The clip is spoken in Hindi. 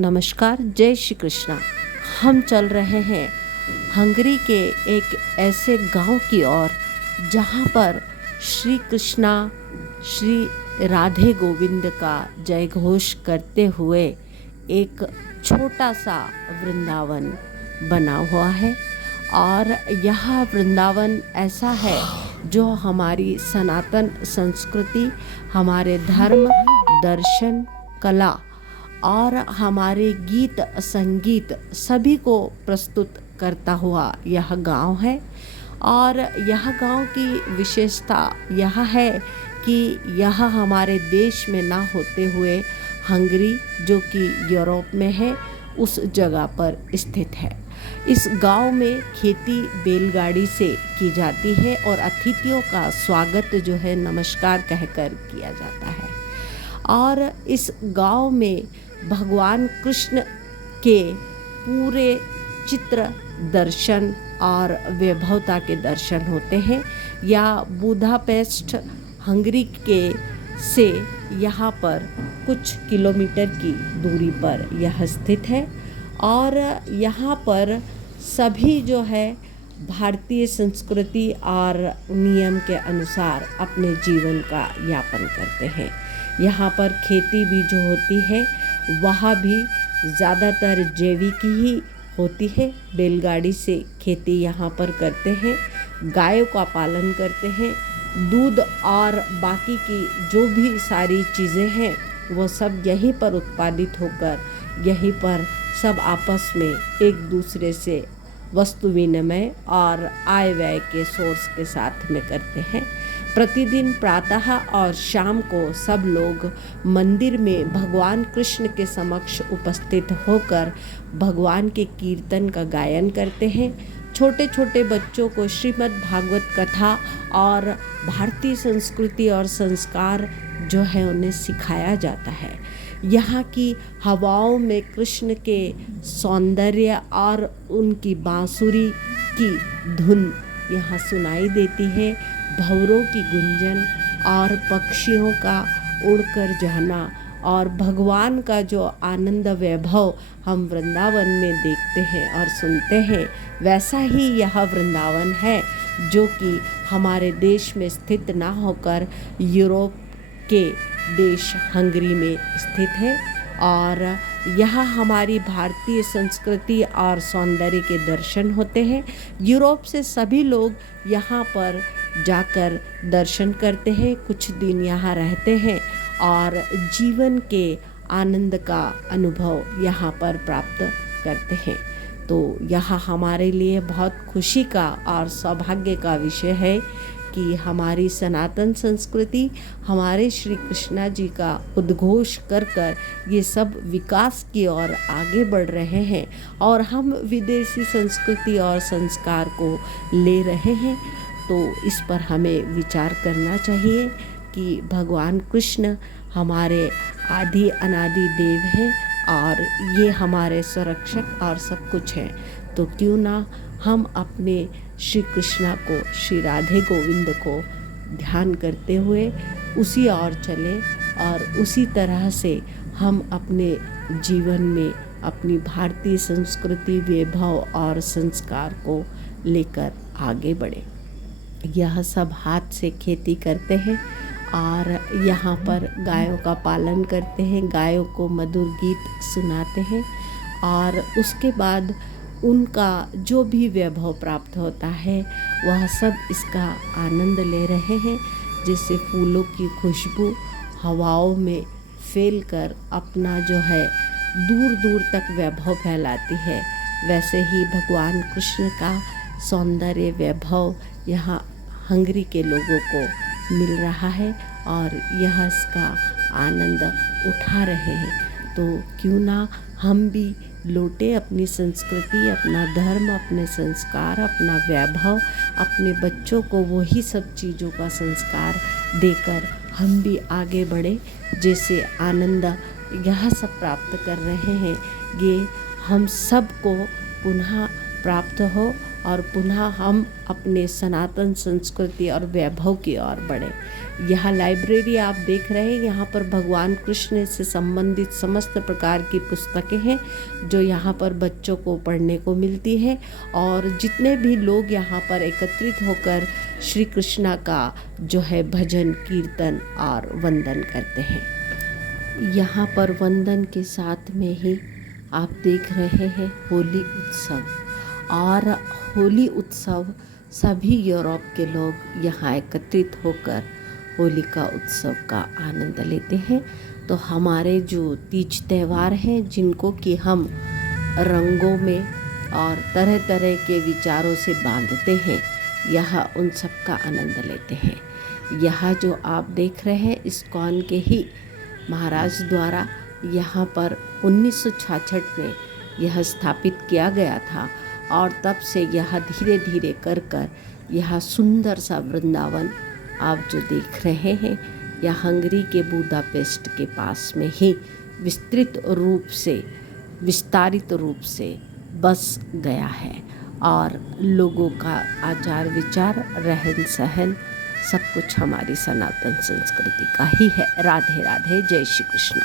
नमस्कार, जय श्री कृष्णा। हम चल रहे हैं हंगरी के एक ऐसे गांव की ओर जहां पर श्री कृष्णा श्री राधे गोविंद का जय घोष करते हुए एक छोटा सा वृंदावन बना हुआ है। और यह वृंदावन ऐसा है जो हमारी सनातन संस्कृति, हमारे धर्म, दर्शन, कला और हमारे गीत संगीत सभी को प्रस्तुत करता हुआ यह गांव है। और यह गांव की विशेषता यह है कि यह हमारे देश में ना होते हुए हंगरी, जो कि यूरोप में है, उस जगह पर स्थित है। इस गांव में खेती बैलगाड़ी से की जाती है और अतिथियों का स्वागत जो है नमस्कार कहकर किया जाता है। और इस गांव में भगवान कृष्ण के पूरे चित्र दर्शन और वैभवता के दर्शन होते हैं। या बुदापेस्ट हंगरी के से यहाँ पर कुछ किलोमीटर की दूरी पर यह स्थित है। और यहाँ पर सभी जो है भारतीय संस्कृति और नियम के अनुसार अपने जीवन का यापन करते हैं। यहाँ पर खेती भी जो होती है वह भी ज़्यादातर जैविक ही होती है। बैलगाड़ी से खेती यहाँ पर करते हैं, गायों का पालन करते हैं, दूध और बाकी की जो भी सारी चीज़ें हैं वो सब यहीं पर उत्पादित होकर यहीं पर सब आपस में एक दूसरे से वस्तु विनिमय और आय व्यय के सोर्स के साथ में करते हैं। प्रतिदिन प्रातः और शाम को सब लोग मंदिर में भगवान कृष्ण के समक्ष उपस्थित होकर भगवान के कीर्तन का गायन करते हैं। छोटे छोटे बच्चों को श्रीमद् भागवत कथा और भारतीय संस्कृति और संस्कार जो है उन्हें सिखाया जाता है। यहाँ की हवाओं में कृष्ण के सौंदर्य और उनकी बांसुरी की धुन यहाँ सुनाई देती है। भंवरों की गुंजन और पक्षियों का उड़कर जाना और भगवान का जो आनंद वैभव हम वृंदावन में देखते हैं और सुनते हैं, वैसा ही यह वृंदावन है जो कि हमारे देश में स्थित ना होकर यूरोप के देश हंगरी में स्थित है। और यहाँ हमारी भारतीय संस्कृति और सौंदर्य के दर्शन होते हैं। यूरोप से सभी लोग यहाँ पर जाकर दर्शन करते हैं, कुछ दिन यहाँ रहते हैं और जीवन के आनंद का अनुभव यहाँ पर प्राप्त करते हैं। तो यह हमारे लिए बहुत खुशी का और सौभाग्य का विषय है कि हमारी सनातन संस्कृति हमारे श्री कृष्णा जी का उद्घोष कर कर ये सब विकास की ओर आगे बढ़ रहे हैं और हम विदेशी संस्कृति और संस्कार को ले रहे हैं। तो इस पर हमें विचार करना चाहिए कि भगवान कृष्ण हमारे आदि अनादि देव हैं और ये हमारे संरक्षक और सब कुछ हैं। तो क्यों ना हम अपने श्री कृष्णा को, श्री राधे गोविंद को ध्यान करते हुए उसी ओर चलें और उसी तरह से हम अपने जीवन में अपनी भारतीय संस्कृति, वैभव और संस्कार को लेकर आगे बढ़ें। यह सब हाथ से खेती करते हैं और यहाँ पर गायों का पालन करते हैं, गायों को मधुर गीत सुनाते हैं और उसके बाद उनका जो भी वैभव प्राप्त होता है वह सब इसका आनंद ले रहे हैं। जैसे फूलों की खुशबू हवाओं में फैलकर अपना जो है दूर दूर तक वैभव फैलाती है, वैसे ही भगवान कृष्ण का सौंदर्य वैभव यहाँ हंगरी के लोगों को मिल रहा है और यह इसका आनंद उठा रहे हैं। तो क्यों ना हम भी लौटे अपनी संस्कृति, अपना धर्म, अपने संस्कार, अपना वैभव, अपने बच्चों को वही सब चीज़ों का संस्कार देकर हम भी आगे बढ़े। जैसे आनंद यह सब प्राप्त कर रहे हैं, ये हम सब को पुनः प्राप्त हो और पुनः हम अपने सनातन संस्कृति और वैभव की ओर बढ़ें। यह लाइब्रेरी आप देख रहे हैं, यहाँ पर भगवान कृष्ण से संबंधित समस्त प्रकार की पुस्तकें हैं जो यहाँ पर बच्चों को पढ़ने को मिलती है। और जितने भी लोग यहाँ पर एकत्रित होकर श्री कृष्णा का जो है भजन कीर्तन और वंदन करते हैं। यहाँ पर वंदन के साथ में ही आप देख रहे हैं होली उत्सव, और होली उत्सव सभी यूरोप के लोग यहाँ एकत्रित होकर होली का उत्सव का आनंद लेते हैं। तो हमारे जो तीज त्यौहार हैं जिनको कि हम रंगों में और तरह तरह के विचारों से बांधते हैं, यह उन सब का आनंद लेते हैं। यह जो आप देख रहे हैं इस्कॉन के ही महाराज द्वारा यहाँ पर 1966 में यह स्थापित किया गया था, और तब से यह धीरे धीरे कर यह सुंदर सा वृंदावन आप जो देख रहे हैं, यह हंगरी के बुदापेस्ट के पास में ही विस्तारित रूप से बस गया है। और लोगों का आचार विचार रहन सहन सब कुछ हमारी सनातन संस्कृति का ही है। राधे राधे, जय श्री कृष्ण।